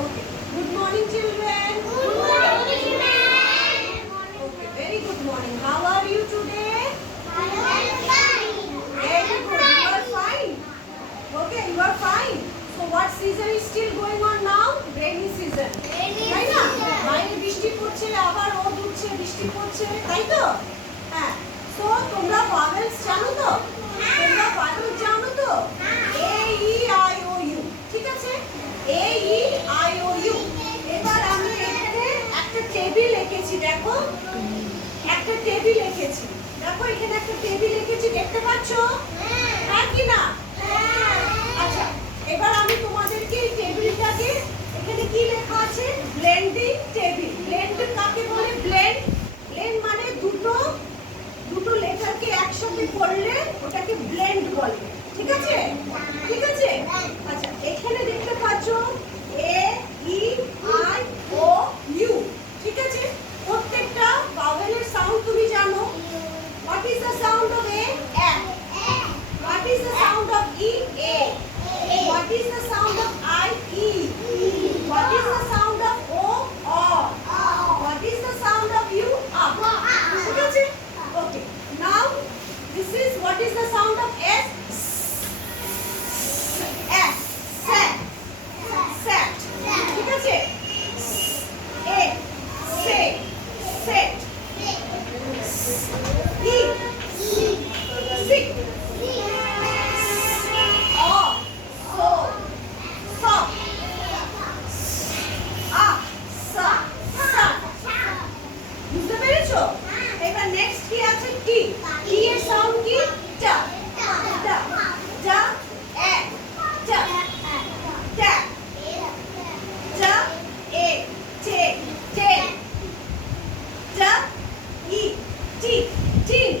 Okay. Good morning, children. Good morning, ma'am. Okay, very good morning. How are you today? I am fine. Very good. You are fine. Okay, you are fine. So what season is still going on now? Rainy season. তাই না? বাইরে বৃষ্টি পড়ছে, আবার রোদ উঠছে, বৃষ্টি পড়ছে, তাই তো? হ্যাঁ। So তোমরা vowels জানো তো? তোমরা vowels জানো তো? A E I O U. ঠিক আছে? A E I O U. এবার আমি এখানে একটা টেবিল এঁকেছি, দেখো। একটা টেবিল এঁকেছি। দেখো এখানে একটা টেবিল এঁকেছি, দেখতে পাচ্ছো? হ্যাঁ কি না? আচ্ছা, এবার আমি তোমাদেরকে এই টেবিলটাকে, এখানে কি লেখা আছে? Blending table. ব্লেন্ড কাকে বলে? ব্লেন্ড। ব্লেন্ড মানে দুটো লেটারকে একসাথে করলে ওটাকে ব্লেন্ড বলে। ঠিক আছে? ঠিক আছে? আচ্ছা, এখানে দেখতে পাচ্ছো এ ই আই ও ইউ। ঠিক আছে? প্রত্যেকটা ভাওয়েলের সাউন্ড তুমি জানো। What is the sound of A? A. What is the sound of E? A. What is the sound of I? E. What is the sound of O? O. What is the sound of U? Up. ঠিক আছে? Okay. Now this is what is the sound of S? S. Set. Set. ঠিক আছে? A. Set. Set. E. Sick. O. So. Sock. A. Sa. Sa. বুঝতে পেরেছো? এবার next কি আছে? টি। টি এর সাউন্ড কি? টা। টা। টা। এ। টা। টা। টা। এ। টে। টে। টা। ই। টি। টিন।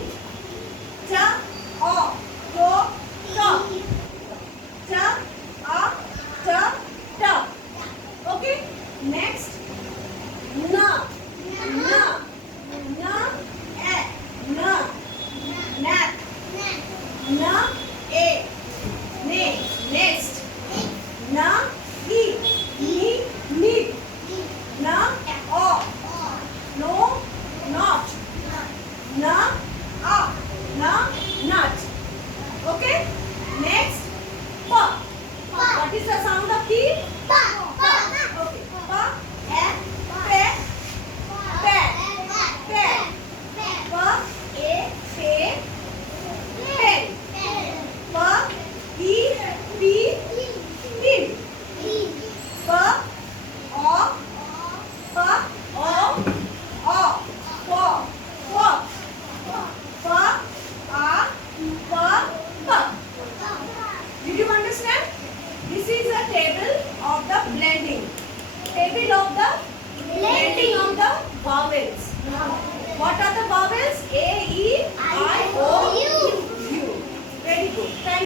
টা। অ। টো। ট। টা। আ। টা। টা। ওকে? নেক্সট না। না। না। এ। না। ন্যাক। না। এ। নে। নেক্সট না। ই। নি। নিক। না। অ। নো। নট। না। আ। না। নাট। ওকে? নেক্সট প। What is the sound of P? Pa. Okay. Pa. A. Pe. Pe. Pe. Pa. A. Pe. Pen. Pa. E. P. Pin. Pa. O. Pa. O. O. Po. Pop. Pa. A. Pa. Pup. Did you understand? This is a table of the blending. Table of the blending of the vowels. What are the vowels? A,